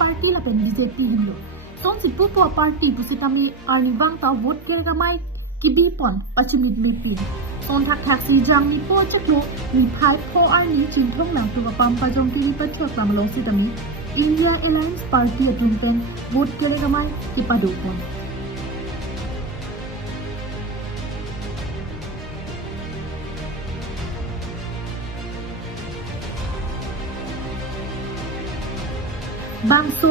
Party la pen BJP himlo son si pupo party pusitami arnibang ta vote kerek amai kibi pon pachimit mipin son thak thak si jang ni po chaklo ni phai pho arni Chinthong Langtuk Apam Bajong tini pachok lamlong sitami India Alliance Party atum pen vote kerek amai ki padu pon Bangso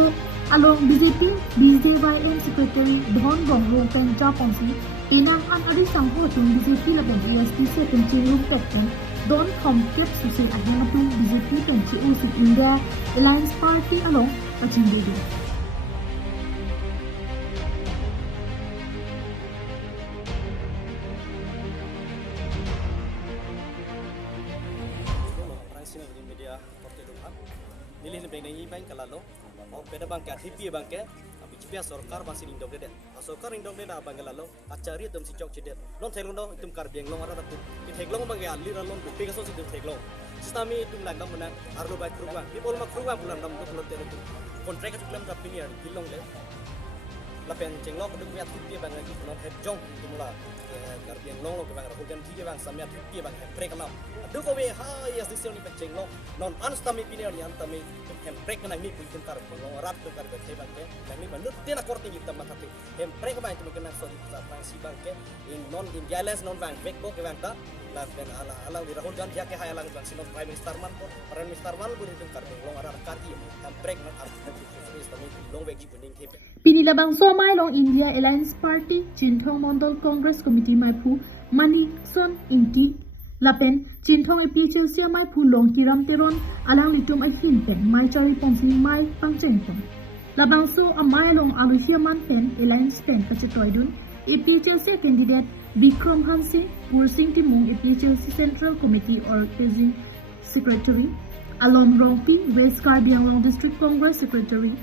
along BJP BJYM Secretary Dhon Gongro pen Japonsi inang an adi sangho tung BJP la pen ESP se pen chingrum pen Don Complex susi ahena tung BJP pen CU si India Alliance Party along Pachimbudu Nilih nebeng nengi bang kalalo, mau peda bang kat hippie bang ke, tapi cepia sorkar masih indong dede. Sorkar indong dede abang kalalo, acari tum si cok cedet. Non teglong do, tum kar biang long ada tu. Teglong bang ya alir alon bupi kaso si tum teglong. Sistami tum langgam menang, arlo baik keruang. People mak keruang bulan enam tu bulan teru tu. Kontrak itu kelam tapi ni ada bilong le. Lapen cenglong kedua biat hippie bang lagi, non head jong tu mula. Kar biang long lo bang rakulkan tiga bang samia hippie bang head break kenal. Aduh kau be hai ya sisi ni cenglong. Non anstami pini ni antami break menang ni pun tar long rat tu kar betai bang ke. Nang ni manut tiada korting kita mata tu. Break bang tu kena sorry tang si bang ke. In non in Giles non bang back bo ke bang ta. La ben ala alang di rahul jan dia ke hai alang bang si non prime minister man ko. Prime minister man bu tu kar long rat kar i. Break man ar long bagi puning ke. Pinila bangso mai long India Alliance Party Chinthong Mondol Congress Committee mai phu mani son inki lapen Chinthong APCL sia mai phu long kiram teron alang litum ai hin pen mai chari pongsi mai pangcheng pon labangso amai long alusia man pen Alliance pen kachetoidun APCL sia candidate Vikram Hansi Pursing Timung APCL Central Committee Organizing Secretary Alom Rongpi West Karbi Anglong District Congress Secretary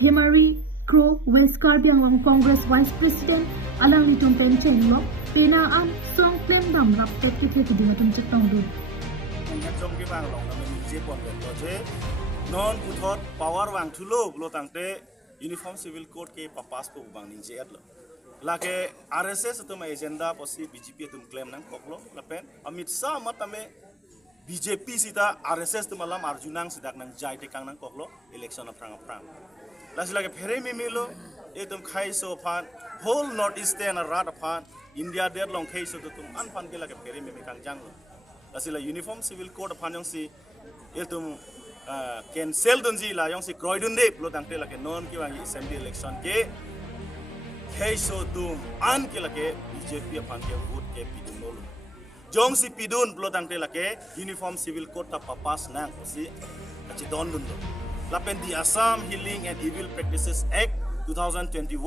Hemari Crow West Karbi Anglong Congress Vice President alang litum pen chenglok penaan song claim dam rap tek ke di matum chetong du jong ke bang long amen je pon ben lo je non puthot power wang thulo lo tangte uniform civil code ke papas ko bang ning je atlo la ke RSS to ma agenda posi BJP tum claim nang koklo la pen Amit Shah matame BJP sita RSS to malam arjunang sidak nang jai te kang nang koklo election of prang la sila ke phere mi milo etum khai so phan whole north eastern rat phan India der long khai so tum an phan ke la ke phere mi kang jang lo la sila uniform civil code phan yong si etum cancel dun ji la yong si kroidun de lo dang te la ke non ki wang assembly election ke khai so tum an ke la ke BJP phan ke vote ke pidun lo jong si pidun lo dang te la ke uniform civil code ta papas nang si achi don dun lo lapen di Assam Healing and Evil Practices Act 2021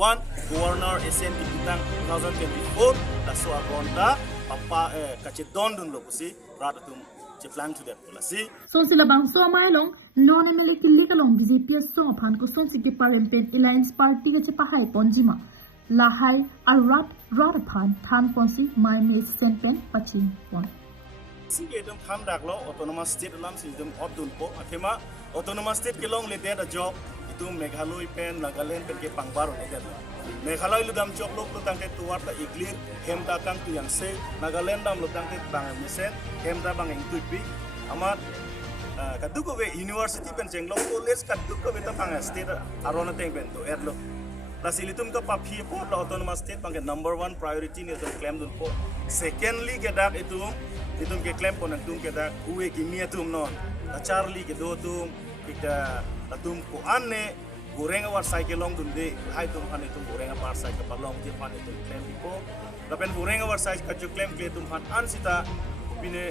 Governor SN Diputang 2024 da so agonda papa kache don dun lo pusi radatum cheplang to that policy son sila bangso mai long non MLA killi kalong BJP so phan ko son sike parliament Alliance Party ke chepa hai ponjima lahai arat rat phan than ponsi mai me senpen pachin pon singe dum tham dak lo autonomous state lam system odun po athema autonomous state ke long le der job itu Meghalaya pen Nagaland pen ke pangbar ne der Meghalaya lu dam job lo tang ke tuar ta iglir hem ta kang tu yang se Nagaland dam lo tang ke bang misen hem ta bang ing tupi amat kadu ko we university pen jenglong college kadu ko we ta pang state arona teng pen to erlo Rasilitum ka papi po la autonomous state pang number 1 priority ni to claim dun po secondly ke dak itum ke claim po nang tum ke dak uwe ki mi atum non Charlie ke do tum kita atum ko anne goreng war cycle long dun de hai tum han itum goreng war cycle pa long je pan itum claim po lapen goreng war cycle ka jo claim ke tum han an sita pine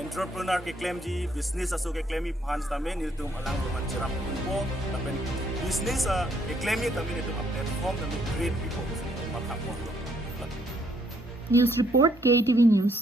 entrepreneur ke claim ji business aso ke claim pan sta men itum alang man cerap po lapen business ke claim ni tamen itum platform tamen create people ma ka po News report KTV News